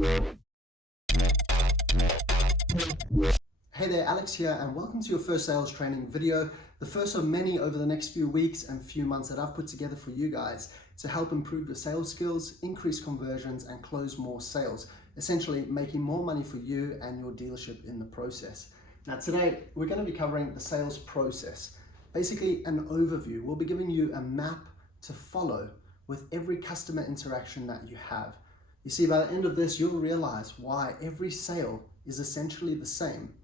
Hey there, Alex here, and welcome to your first sales training video, the first of many over the next few weeks and few months that I've put together for you guys to help improve your sales skills, increase conversions, and close more sales, essentially making more money for you and your dealership in the process. Now today, we're going to be covering the sales process, basically an overview. We'll be giving you a map to follow with every customer interaction that you have. You see, by the end of this, you'll realize why every sale is essentially the same.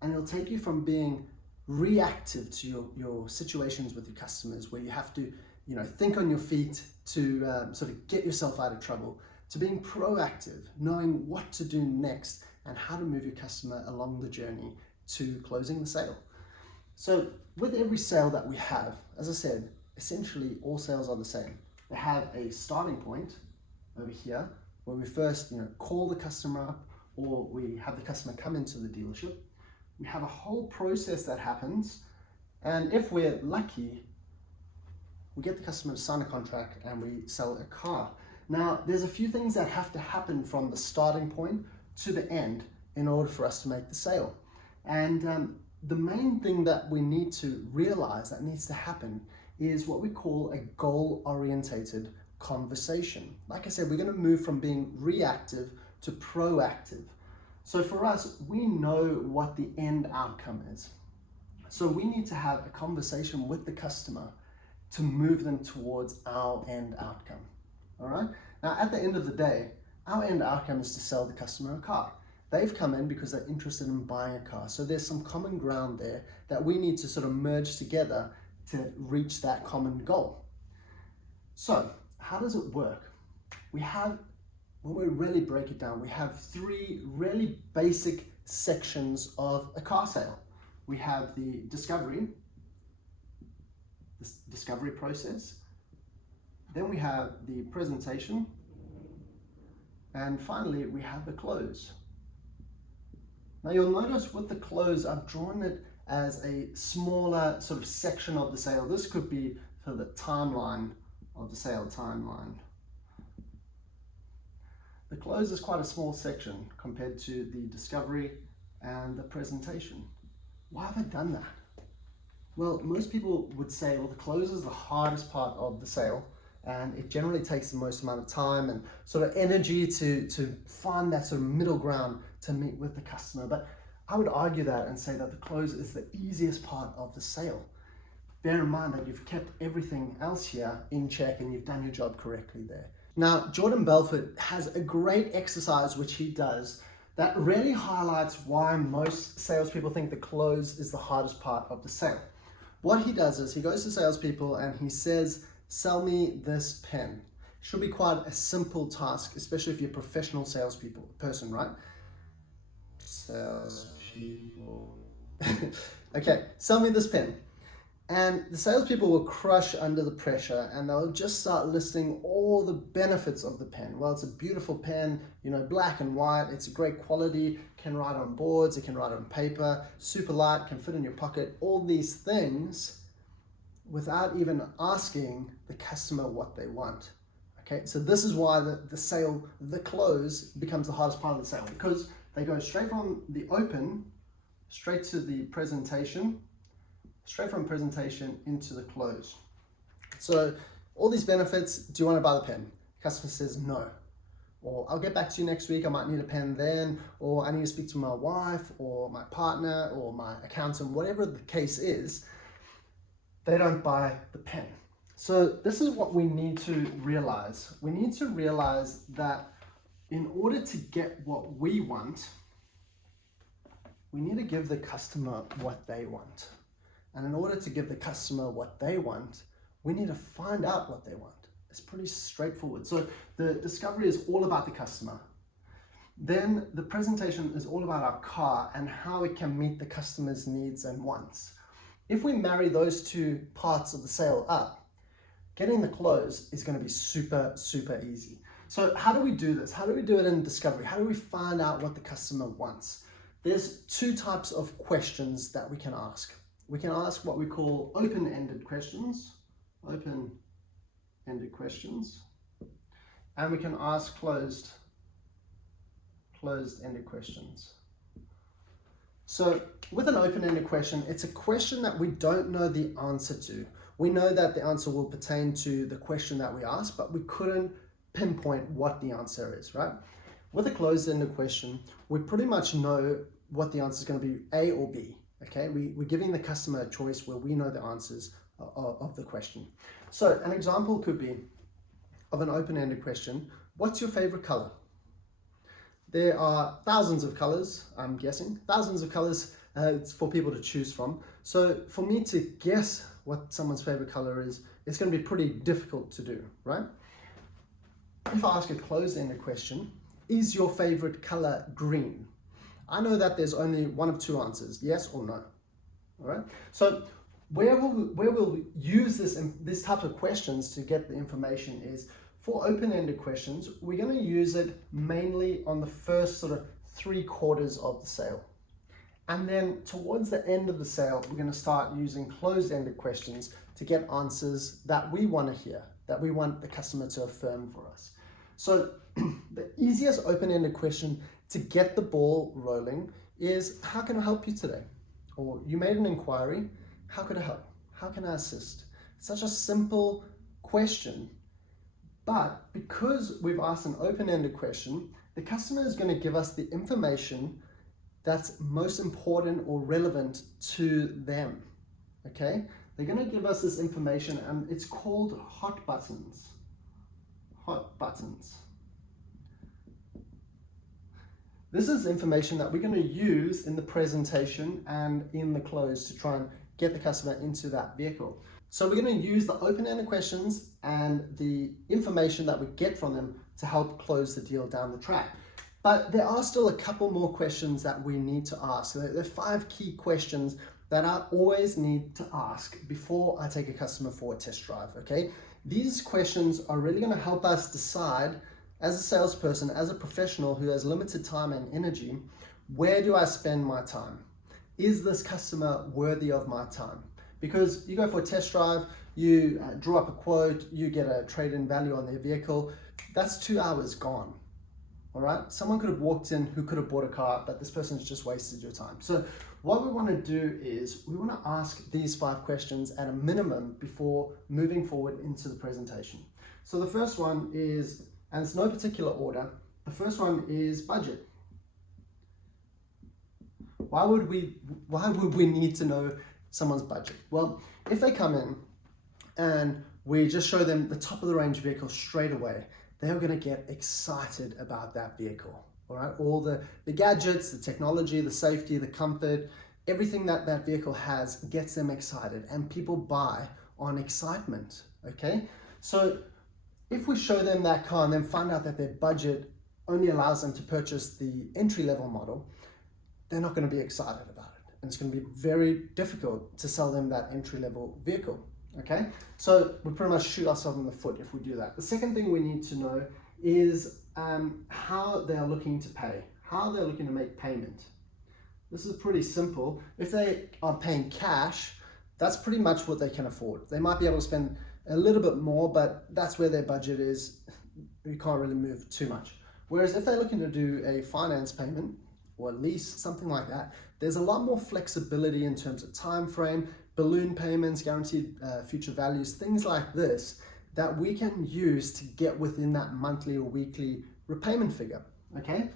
And it'll take you from being reactive to your situations with your customers, where you have to, think on your feet to sort of get yourself out of trouble, to being proactive, knowing what to do next and how to move your customer along the journey to closing the sale. So with every sale that we have, as I said, essentially all sales are the same. They have a starting point over here where we first, call the customer up, or we have the customer come into the dealership. We have a whole process that happens, and if we're lucky, we get the customer to sign a contract and we sell a car. Now, there's a few things that have to happen from the starting point to the end in order for us to make the sale. And the main thing that we need to realize that needs to happen is what we call a goal-orientated conversation. Like I said, we're going to move from being reactive to proactive. So for us, we know what the end outcome is. So we need to have a conversation with the customer to move them towards our end outcome. All right? Now, at the end of the day, our end outcome is to sell the customer a car. They've come in because they're interested in buying a car. So there's some common ground there that we need to sort of merge together to reach that common goal. So how does it work? When we really break it down, we have three really basic sections of a car sale. We have the discovery process. Then we have the presentation. And finally, we have the close. Now you'll notice with the close, I've drawn it as a smaller sort of section of the sale. This could be for the timeline of the sale timeline. The close is quite a small section compared to the discovery and the presentation. Why have I done that? Well, most people would say, well, the close is the hardest part of the sale, and it generally takes the most amount of time and sort of energy to find that sort of middle ground to meet with the customer. But I would argue that and say that the close is the easiest part of the sale. Bear in mind that you've kept everything else here in check and you've done your job correctly there. Now, Jordan Belfort has a great exercise which he does that really highlights why most salespeople think the close is the hardest part of the sale. What he does is he goes to salespeople and he says, sell me this pen. Should be quite a simple task, especially if you're a professional person, right? Salespeople. Okay, sell me this pen. And the salespeople will crush under the pressure and they'll just start listing all the benefits of the pen. Well, it's a beautiful pen, black and white, it's a great quality, can write on boards, it can write on paper, super light, can fit in your pocket, all these things without even asking the customer what they want. Okay, so this is why the close becomes the hardest part of the sale, because they go straight from the open, straight to the presentation, straight from presentation into the close. So all these benefits, do you want to buy the pen? Customer says no. Or I'll get back to you next week, I might need a pen then, or I need to speak to my wife or my partner or my accountant, whatever the case is, they don't buy the pen. So this is what we need to realize. We need to realize that in order to get what we want, we need to give the customer what they want. And in order to give the customer what they want, we need to find out what they want. It's pretty straightforward. So the discovery is all about the customer. Then the presentation is all about our car and how it can meet the customer's needs and wants. If we marry those two parts of the sale up, getting the close is going to be super, super easy. So how do we do this? How do we do it in discovery? How do we find out what the customer wants? There's two types of questions that we can ask. We can ask what we call open-ended questions, and we can ask closed closed-ended questions. So with an open-ended question, it's a question that we don't know the answer to. We know that the answer will pertain to the question that we asked, but we couldn't pinpoint what the answer is, right? With a closed-ended question, we pretty much know what the answer is going to be, A or B, okay? We're giving the customer a choice where we know the answers of the question. So an example could be of an open-ended question, what's your favorite color? There are thousands of colors, I'm guessing, thousands of colors for people to choose from. So for me to guess what someone's favorite color is, it's going to be pretty difficult to do, right? If I ask a closed-ended question, is your favorite color green? I know that there's only one of two answers, yes or no, all right? So where we'll use this type of questions to get the information is, for open-ended questions, we're going to use it mainly on the first sort of 3/4 of the sale. And then towards the end of the sale, we're going to start using closed-ended questions to get answers that we want to hear, that we want the customer to affirm for us. So the easiest open-ended question to get the ball rolling is, how can I help you today? Or you made an inquiry, how could I help? How can I assist? It's such a simple question. But because we've asked an open-ended question, the customer is going to give us the information that's most important or relevant to them, okay? They're going to give us this information, and it's called hot buttons. Hot buttons. This is information that we're going to use in the presentation and in the close to try and get the customer into that vehicle. So we're going to use the open-ended questions and the information that we get from them to help close the deal down the track. But there are still a couple more questions that we need to ask. So there are 5 key questions that I always need to ask before I take a customer for a test drive, okay? These questions are really going to help us decide, as a salesperson, as a professional who has limited time and energy, where do I spend my time? Is this customer worthy of my time? Because you go for a test drive, you draw up a quote, you get a trade-in value on their vehicle, that's 2 hours gone, all right? Someone could have walked in who could have bought a car, but this person's just wasted your time. So what we want to do is we want to ask these 5 questions at a minimum before moving forward into the presentation. So the first one is, and it's no particular order, the first one is budget. Why would we need to know someone's budget? Well, if they come in and we just show them the top of the range vehicle straight away, they're going to get excited about that vehicle, all right? All the gadgets, the technology, the safety, the comfort, everything that that vehicle has gets them excited, and people buy on excitement, okay? So if we show them that car and then find out that their budget only allows them to purchase the entry-level model, they're not going to be excited about it. And it's going to be very difficult to sell them that entry-level vehicle, okay? So we pretty much shoot ourselves in the foot if we do that. The second thing we need to know is how they're looking to pay, how they're looking to make payment. This is pretty simple. If they are paying cash, that's pretty much what they can afford. They might be able to spend a little bit more, but that's where their budget is. You can't really move too much. Whereas if they're looking to do a finance payment or a lease, something like that, there's a lot more flexibility in terms of time frame, balloon payments, guaranteed future values, things like this that we can use to get within that monthly or weekly repayment figure, okay?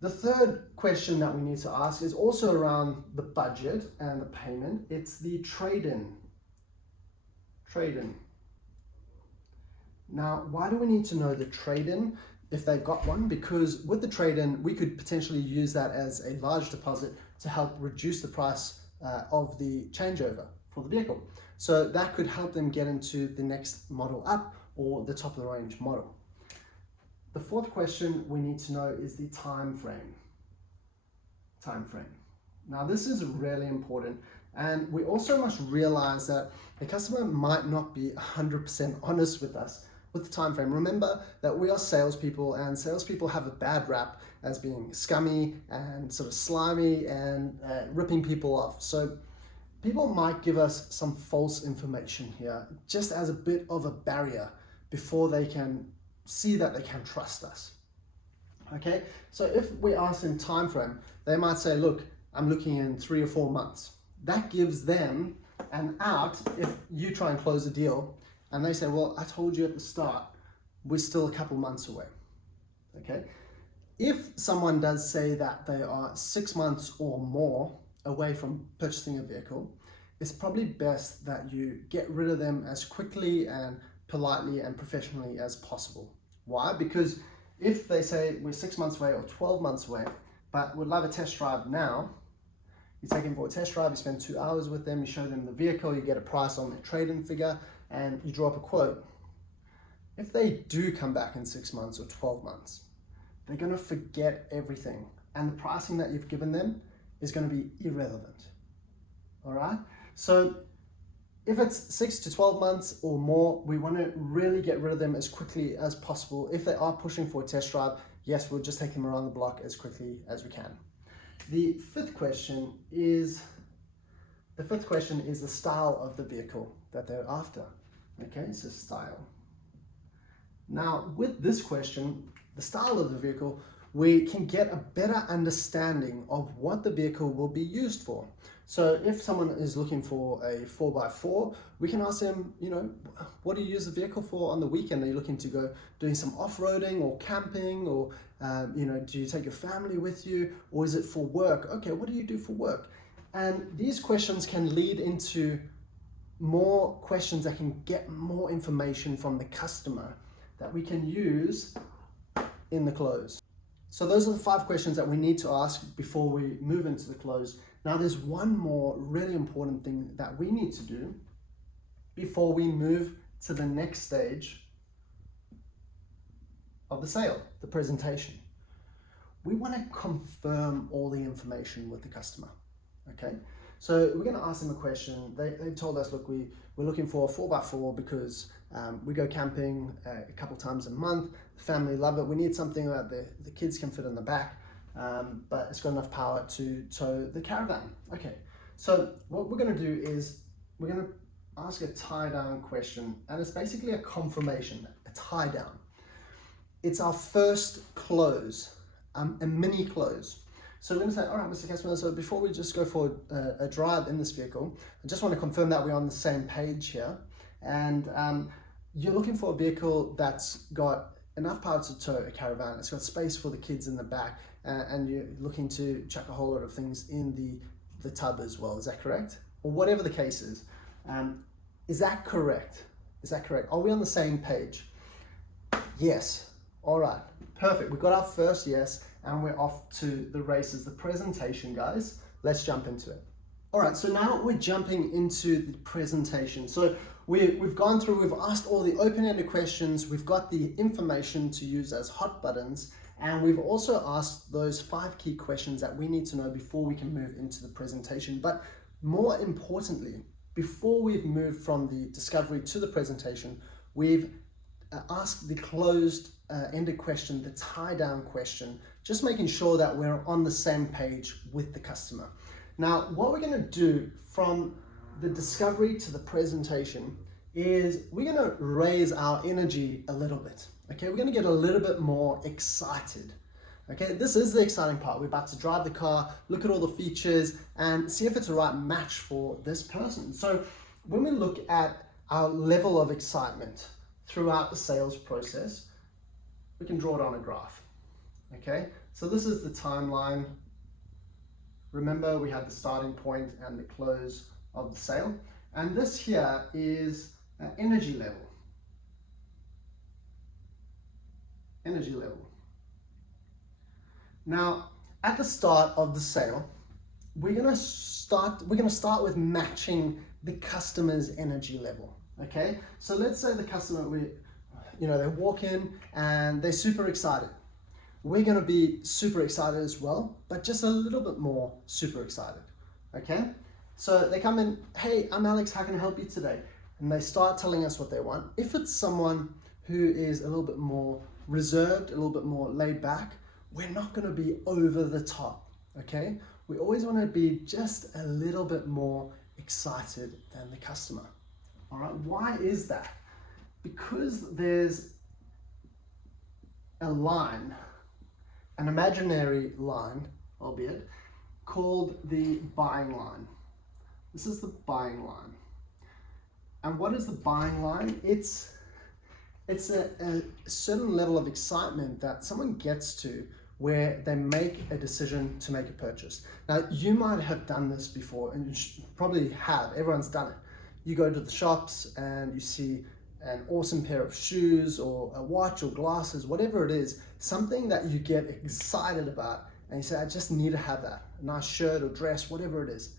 The third question that we need to ask is also around the budget and the payment. It's the trade-in. Trade-in. Now, why do we need to know the trade-in if they've got one? Because with the trade-in, we could potentially use that as a large deposit to help reduce the price of the changeover for the vehicle. So that could help them get into the next model up or the top of the range model. The fourth question we need to know is the time frame. Time frame. Now this is really important, and we also must realize that the customer might not be 100% honest with us with the time frame. Remember that we are salespeople, and salespeople have a bad rap as being scummy and sort of slimy and ripping people off. So people might give us some false information here just as a bit of a barrier before they can see that they can trust us. Okay, so if we ask them time frame, they might say, look, I'm looking in 3 or 4 months. That gives them an out if you try and close a deal and they say, well, I told you at the start, we're still a couple months away. Okay, if someone does say that they are 6 months or more away from purchasing a vehicle, it's probably best that you get rid of them as quickly and politely and professionally as possible. Why? Because if they say we're 6 months away or 12 months away, but would love a test drive now, you take them for a test drive, you spend 2 hours with them, you show them the vehicle, you get a price on their trade-in figure, and you draw up a quote. If they do come back in 6 months or 12 months, they're going to forget everything, and the pricing that you've given them is going to be irrelevant. All right? So if it's 6 to 12 months or more, we want to really get rid of them as quickly as possible. If they are pushing for a test drive, yes, we'll just take them around the block as quickly as we can. The fifth question is the style of the vehicle that they're after. Okay, so style. Now, with this question, the style of the vehicle, we can get a better understanding of what the vehicle will be used for. So if someone is looking for a 4x4, we can ask them, what do you use the vehicle for on the weekend? Are you looking to go doing some off-roading or camping, or do you take your family with you, or is it for work? Okay, what do you do for work? And these questions can lead into more questions that can get more information from the customer that we can use in the close. So those are the 5 questions that we need to ask before we move into the close. Now there's one more really important thing that we need to do before we move to the next stage of the sale, the presentation. We want to confirm all the information with the customer, okay? So we're going to ask them a question. They told us, look, we're looking for a 4x4 because we go camping a couple times a month. The family love it. We need something that the kids can fit in the back, but it's got enough power to tow the caravan. Okay, so what we're going to do is we're going to ask a tie-down question, and it's basically a confirmation, a tie-down. It's our first close, a mini close. So we're going to say, all right, Mr. Customer, so before we just go for a drive in this vehicle, I just want to confirm that we're on the same page here. And you're looking for a vehicle that's got enough power to tow a caravan. It's got space for the kids in the back, and you're looking to chuck a whole lot of things in the tub as well. Is that correct? Or whatever the case is. Is that correct? Is that correct? Are we on the same page? Yes. All right. Perfect. We've got our first yes, and we're off to the races, the presentation, guys. Let's jump into it. All right, so now we're jumping into the presentation. So we've gone through, we've asked all the open-ended questions, we've got the information to use as hot buttons, and we've also asked those 5 key questions that we need to know before we can move into the presentation. But more importantly, before we've moved from the discovery to the presentation, we've asked the closed-ended question, the tie-down question, just making sure that we're on the same page with the customer. Now, what we're going to do from the discovery to the presentation is we're going to raise our energy a little bit. Okay, we're going to get a little bit more excited. Okay, this is the exciting part. We're about to drive the car, look at all the features, and see if it's the right match for this person. So when we look at our level of excitement throughout the sales process, we can draw it on a graph. Okay, so this is the timeline. Remember, we had the starting point and the close of the sale. And this here is energy level. Energy level. Now, at the start of the sale, we're gonna start with matching the customer's energy level. Okay, so let's say the customer, they walk in and they're super excited. We're going to be super excited as well, but just a little bit more super excited. Okay, so they come in, hey, I'm Alex, how can I help you today? And they start telling us what they want. If it's someone who is a little bit more reserved, a little bit more laid back, we're not going to be over the top. Okay, we always want to be just a little bit more excited than the customer. All right, why is that? Because there's a line an imaginary line, albeit, called the buying line. This is the buying line. And what is the buying line? It's a certain level of excitement that someone gets to where they make a decision to make a purchase. Now, you might have done this before, and you probably have. Everyone's done it. You go to the shops and you see an awesome pair of shoes or a watch or glasses, whatever it is, something that you get excited about, and you say, I just need to have that. A nice shirt or dress, whatever it is.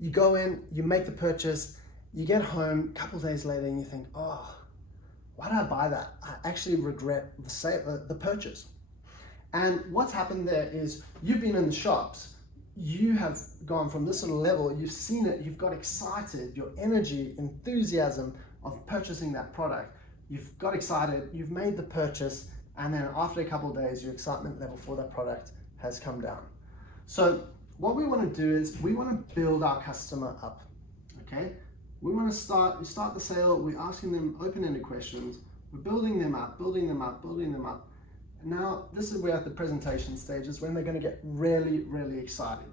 You go in, you make the purchase, you get home a couple of days later and you think, oh, why did I buy that? I actually regret the purchase. And what's happened there is you've been in the shops, you have gone from this sort of level, you've seen it, you've got excited, your energy, enthusiasm of purchasing that product, you've got excited, you've made the purchase, and then after a couple of days, your excitement level for that product has come down. So what we want to do is we want to build our customer up, okay? We want to start the sale, we're asking them open-ended questions, we're building them up, building them up, building them up. Now, this is where at the presentation stages when they're going to get really, really excited.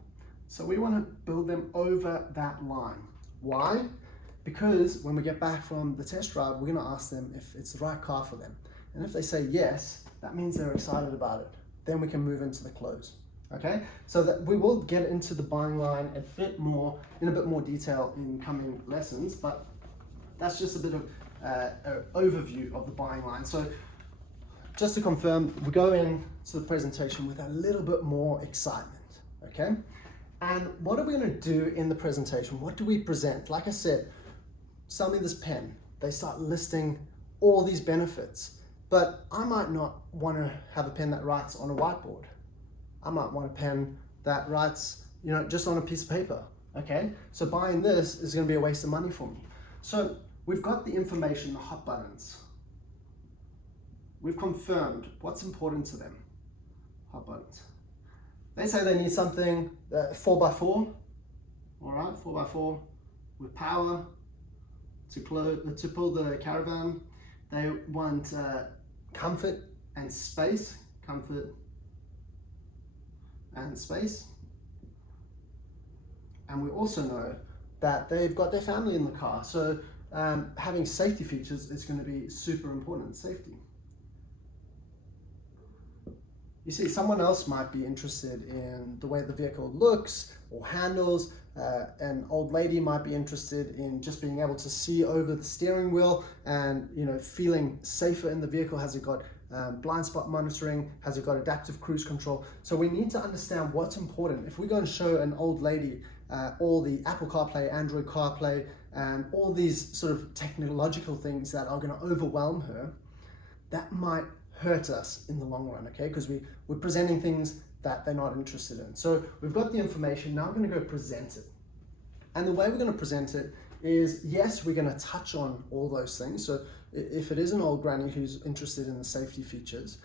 So we want to build them over that line. Why? Because when we get back from the test drive, we're going to ask them if it's the right car for them. And if they say yes, that means they're excited about it. Then we can move into the close. Okay, so that we will get into the buying line in a bit more detail in coming lessons, but that's just a bit of an overview of the buying line. So just to confirm, we go into the presentation with a little bit more excitement, okay? And what are we going to do in the presentation? What do we present? Like I said, sell me this pen. They start listing all these benefits, but I might not want to have a pen that writes on a whiteboard. I might want a pen that writes, just on a piece of paper, okay? So buying this is going to be a waste of money for me. So we've got the information, the hot buttons. We've confirmed what's important to them, hot buttons. They say they need something 4x4, all right, 4x4 with power to pull the caravan. They want comfort and space, and we also know that they've got their family in the car, so having safety features is going to be super important. Safety. You see, someone else might be interested in the way the vehicle looks or handles. An old lady might be interested in just being able to see over the steering wheel and feeling safer in the vehicle. Has it got blind spot monitoring? Has it got adaptive cruise control? So we need to understand what's important. If we go and show an old lady all the Apple CarPlay, Android CarPlay, and all these sort of technological things that are going to overwhelm her, that might hurt us in the long run, okay? Because we're presenting things that they're not interested in. So we've got the information, now we're going to go present it. And the way we're going to present it is, yes, we're going to touch on all those things. So if it is an old granny who's interested in the safety features,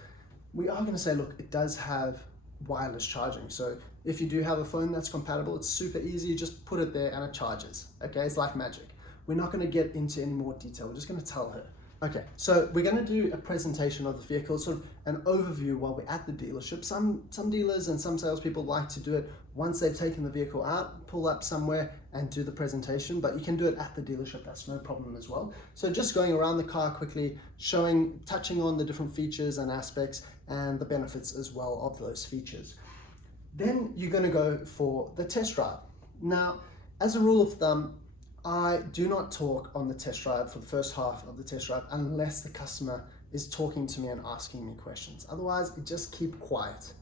we are going to say, look, it does have wireless charging. So if you do have a phone that's compatible, it's super easy, just put it there and it charges, okay? It's like magic. We're not going to get into any more detail, we're just going to tell her. Okay, so we're going to do a presentation of the vehicle, sort of an overview while we're at the dealership. Some dealers and some salespeople like to do it once they've taken the vehicle out, pull up somewhere and do the presentation, but you can do it at the dealership, that's no problem as well. So just going around the car quickly, touching on the different features and aspects and the benefits as well of those features. Then you're going to go for the test drive. Now, as a rule of thumb, I do not talk on the test drive for the first half of the test drive unless the customer is talking to me and asking me questions. Otherwise, just keep quiet.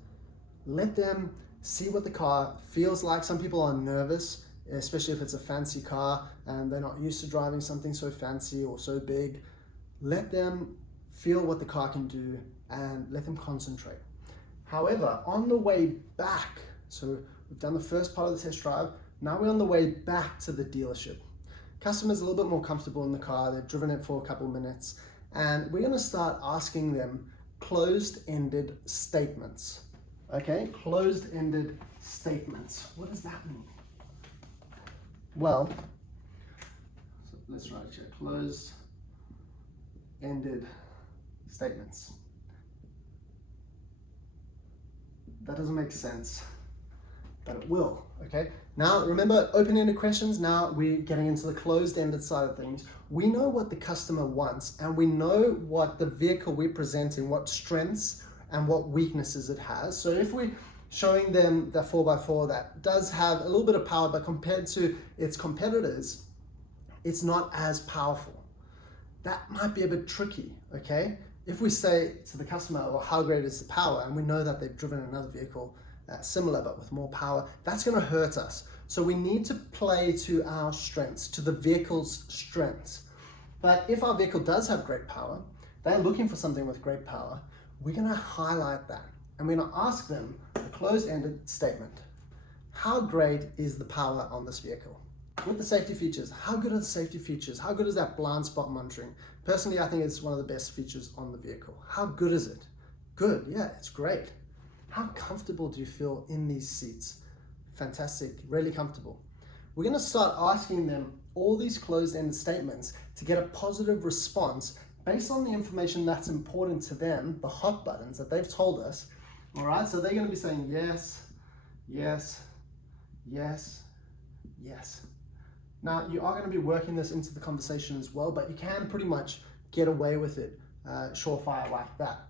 Let them see what the car feels like. Some people are nervous, especially if it's a fancy car and they're not used to driving something so fancy or so big. Let them feel what the car can do and let them concentrate. However, on the way back, so we've done the first part of the test drive, now we're on the way back to the dealership. Customer's a little bit more comfortable in the car, they've driven it for a couple minutes, and we're gonna start asking them closed-ended statements. Okay, closed-ended statements. What does that mean? Well, so let's write here, closed-ended statements. That doesn't make sense, but it will, okay? Now, remember, open-ended questions, now we're getting into the closed-ended side of things. We know what the customer wants, and we know what the vehicle we're presenting, what strengths and what weaknesses it has. So if we're showing them the 4x4 that does have a little bit of power, but compared to its competitors, it's not as powerful. That might be a bit tricky, okay? If we say to the customer, well, how great is the power? And we know that they've driven another vehicle similar but with more power, that's gonna hurt us. So we need to play to our strengths, to the vehicle's strengths. But if our vehicle does have great power, they're looking for something with great power, we're gonna highlight that. And we're gonna ask them a closed-ended statement. How great is the power on this vehicle? With the safety features, how good are the safety features? How good is that blind spot monitoring? Personally, I think it's one of the best features on the vehicle. How good is it? Good, yeah, it's great. How comfortable do you feel in these seats? Fantastic, really comfortable. We're gonna start asking them all these closed-ended statements to get a positive response based on the information that's important to them, the hot buttons that they've told us. All right, so they're gonna be saying yes, yes, yes, yes. Now, you are going to be working this into the conversation as well, but you can pretty much get away with it surefire like that.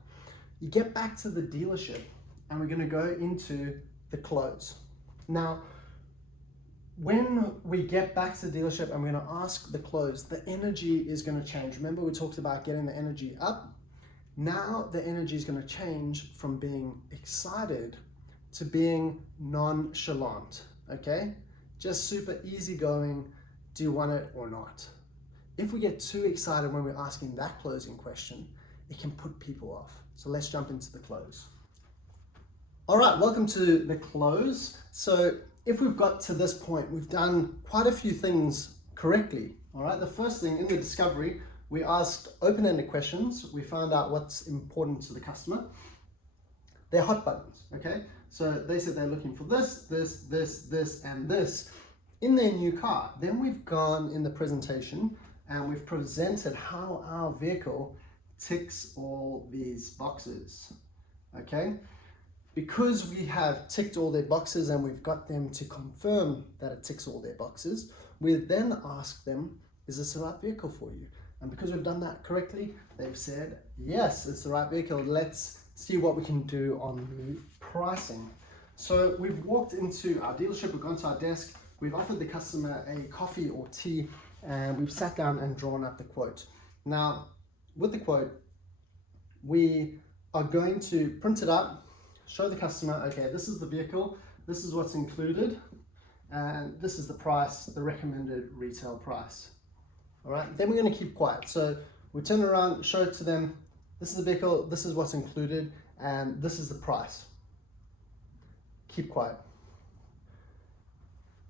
You get back to the dealership and we're going to go into the close. Now, when we get back to the dealership and we're going to ask the close, the energy is going to change. Remember, we talked about getting the energy up. Now the energy is going to change from being excited to being nonchalant, okay? Just super easygoing. Do you want it or not? If we get too excited when we're asking that closing question, it can put people off. So let's jump into the close. All right, welcome to the close. So if we've got to this point, we've done quite a few things correctly. All right, the first thing in the discovery, we asked open-ended questions. We found out what's important to the customer. They're hot buttons, okay? So they said they're looking for this, this, this, this, and this in their new car. Then we've gone in the presentation and we've presented how our vehicle ticks all these boxes, okay? Because we have ticked all their boxes and we've got them to confirm that it ticks all their boxes, we then ask them, is this the right vehicle for you? And because we've done that correctly, they've said, yes, it's the right vehicle. Let's see what we can do on the pricing. So we've walked into our dealership, we've gone to our desk, we've offered the customer a coffee or tea, and we've sat down and drawn up the quote. Now, with the quote, we are going to print it up, show the customer, okay, this is the vehicle, this is what's included, and this is the price, the recommended retail price. All right, then we're going to keep quiet. So we turn around, show it to them, this is the vehicle, this is what's included, and this is the price. Keep quiet.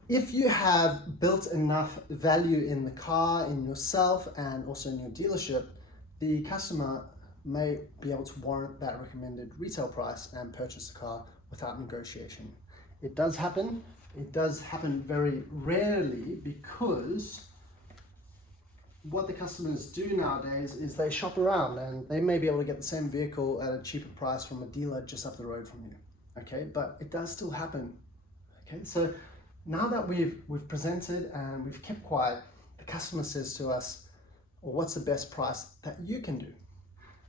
If you have built enough value in the car, in yourself, and also in your dealership, the customer may be able to warrant that recommended retail price and purchase the car without negotiation. It does happen. It does happen very rarely because what the customers do nowadays is they shop around and they may be able to get the same vehicle at a cheaper price from a dealer just up the road from you. Okay, but it does still happen. Okay, so now that we've presented and we've kept quiet, the customer says to us, well, what's the best price that you can do?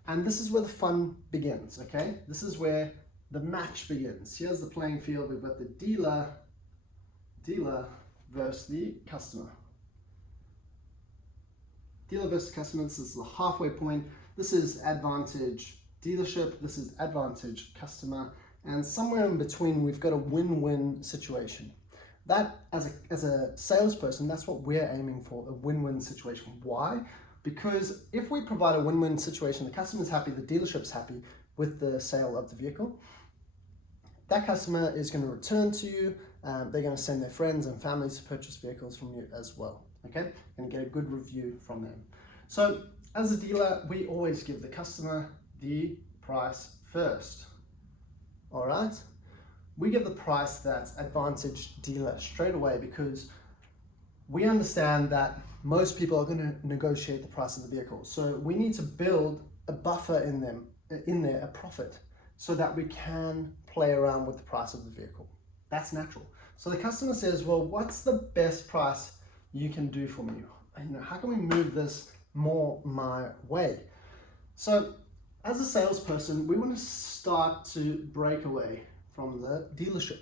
And this is where the fun begins, okay? This is where the match begins. Here's the playing field. We've got the dealer versus the customer. Dealer versus customer, this is the halfway point. This is advantage dealership, this is advantage customer, and somewhere in between we've got a win-win situation. That, as a salesperson, that's what we're aiming for, a win-win situation. Why? Because if we provide a win-win situation, the customer's happy, the dealership's happy with the sale of the vehicle, that customer is going to return to you, they're going to send their friends and families to purchase vehicles from you as well, okay? And get a good review from them. So as a dealer, we always give the customer the price first, all right? We give the price that's advantage dealer straight away because we understand that most people are going to negotiate the price of the vehicle. So we need to build a buffer in there, a profit, so that we can play around with the price of the vehicle. That's natural. So the customer says, well, what's the best price you can do for me? How can we move this more my way? So as a salesperson, we want to start to break away from the dealership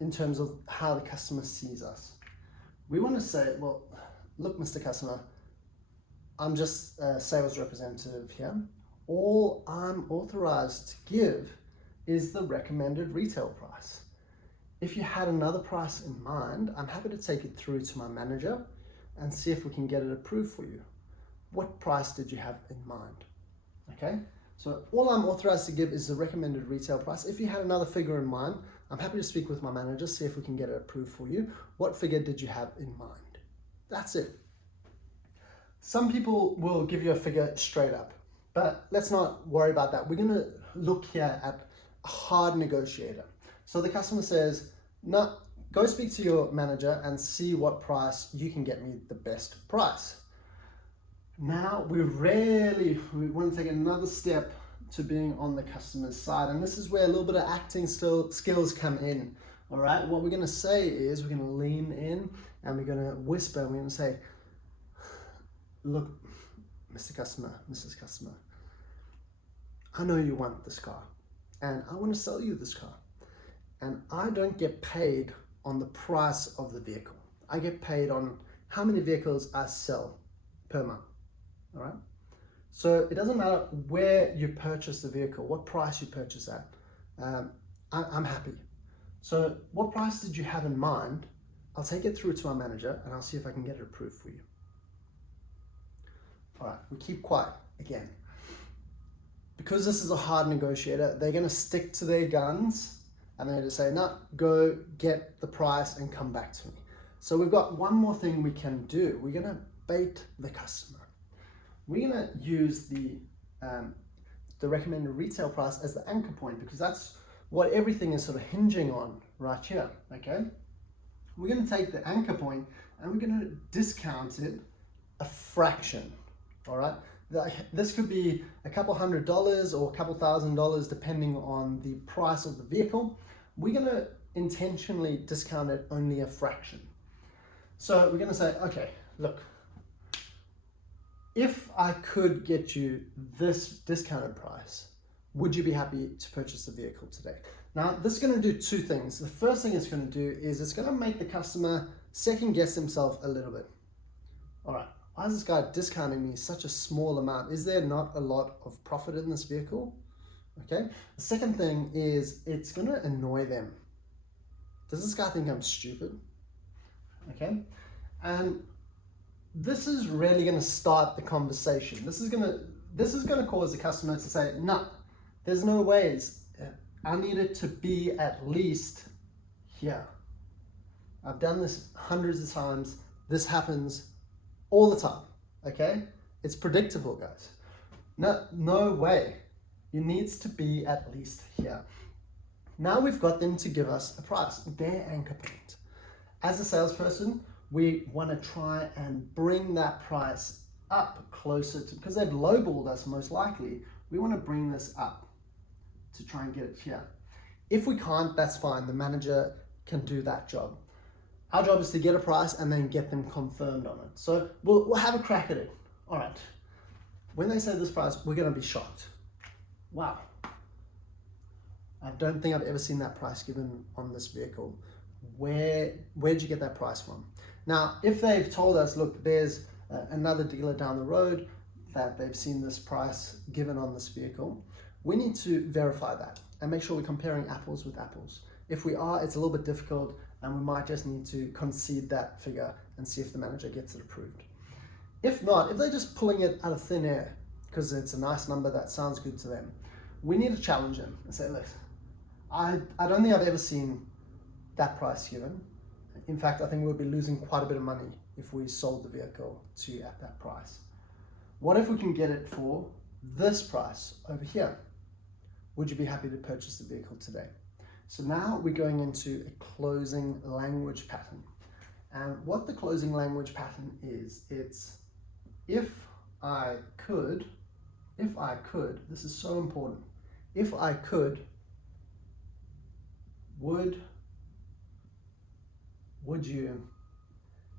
in terms of how the customer sees us. We want to say, well, look, Mr. Customer, I'm just a sales representative here. All I'm authorized to give is the recommended retail price. If you had another price in mind, I'm happy to take it through to my manager and see if we can get it approved for you. What price did you have in mind? Okay, so all I'm authorized to give is the recommended retail price. If you had another figure in mind, I'm happy to speak with my manager, see if we can get it approved for you. What figure did you have in mind? That's it. Some people will give you a figure straight up, but let's not worry about that. We're gonna look here at a hard negotiator. So the customer says, no, go speak to your manager and see what price you can get me the best price. Now we want to take another step to being on the customer's side, and this is where a little bit of acting skills come in. All right, what we're going to say is we're going to lean in and we're going to whisper and we're going to say, look, Mr. Customer, Mrs. Customer, I know you want this car and I want to sell you this car, and I don't get paid on the price of the vehicle. I get paid on how many vehicles I sell per month. All right. So it doesn't matter where you purchase the vehicle, what price you purchase at. I'm happy. So what price did you have in mind? I'll take it through to my manager and I'll see if I can get it approved for you. All right, we keep quiet again. Because this is a hard negotiator, they're going to stick to their guns and they're going to say, no, go get the price and come back to me. So we've got one more thing we can do. We're going to bait the customer. We're going to use the recommended retail price as the anchor point, because that's what everything is sort of hinging on right here, okay? We're going to take the anchor point and we're going to discount it a fraction, all right? This could be a couple $100 or a couple $1,000 depending on the price of the vehicle. We're going to intentionally discount it only a fraction. So we're going to say, okay, look, if I could get you this discounted price, would you be happy to purchase the vehicle today? Now, this is going to do two things. The first thing it's going to do is it's going to make the customer second guess himself a little bit. All right, why is this guy discounting me such a small amount? Is there not a lot of profit in this vehicle? Okay. The second thing is it's going to annoy them. Does this guy think I'm stupid? Okay. And this is really going to start the conversation. This is going to cause the customer to say, no, there's no ways. I need it to be at least here. I've done this hundreds of times. This happens all the time, okay? It's predictable, guys. No way. It needs to be at least here. Now we've got them to give us a price, their anchor point. As a salesperson, we want to try and bring that price up closer to, because they've lowballed us most likely, we want to bring this up to try and get it here. If we can't, that's fine. The manager can do that job. Our job is to get a price and then get them confirmed on it. So we'll have a crack at it. All right. When they say this price, we're going to be shocked. Wow. I don't think I've ever seen that price given on this vehicle. Where'd you get that price from? Now, if they've told us, look, there's another dealer down the road that they've seen this price given on this vehicle, we need to verify that and make sure we're comparing apples with apples. If we are, it's a little bit difficult and we might just need to concede that figure and see if the manager gets it approved. If not, if they're just pulling it out of thin air because it's a nice number that sounds good to them, we need to challenge them and say, look, I don't think I've ever seen that price given. In fact, I think we'll be losing quite a bit of money if we sold the vehicle to you at that price. What if we can get it for this price over here? Would you be happy to purchase the vehicle today? So now we're going into a closing language pattern. And what the closing language pattern is, it's if I could, this is so important. If I could, would you,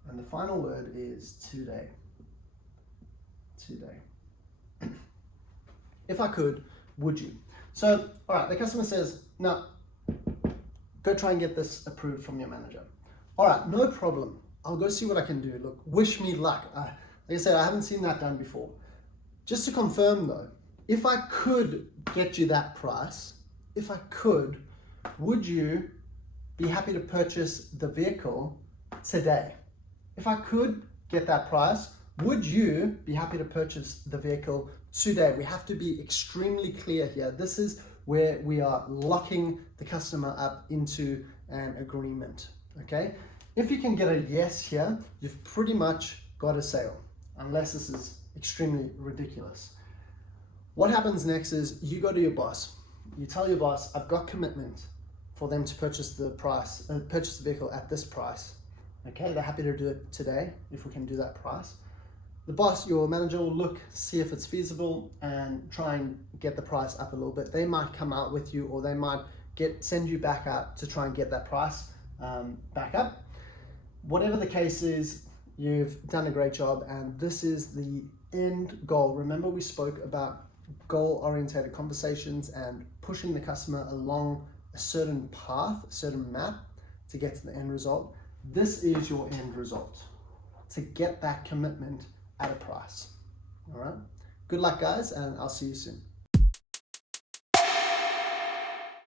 and the final word is today. Today. If I could, would you? So, all right, the customer says, no, go try and get this approved from your manager. All right, no problem. I'll go see what I can do. Look, wish me luck. Like I said, I haven't seen that done before. Just to confirm though, if I could get you that price, if I could, would you be happy to purchase the vehicle today? If I could get that price, would you be happy to purchase the vehicle today? We have to be extremely clear here. This is where we are locking the customer up into an agreement, okay? If you can get a yes here, you've pretty much got a sale, unless this is extremely ridiculous. What happens next is you go to your boss. You tell your boss, I've got commitment for them to purchase the vehicle at this price. Okay, they're happy to do it today if we can do that price. The boss, your manager, will look, see if it's feasible and try and get the price up a little bit. They might come out with you, or they might send you back out to try and get that price back up. Whatever the case is, you've done a great job, and this is the end goal. Remember, we spoke about goal-oriented conversations and pushing the customer along a certain path, a certain map to get to the end result. This is your end result, to get that commitment at a price. All right. Good luck, guys, and I'll see you soon.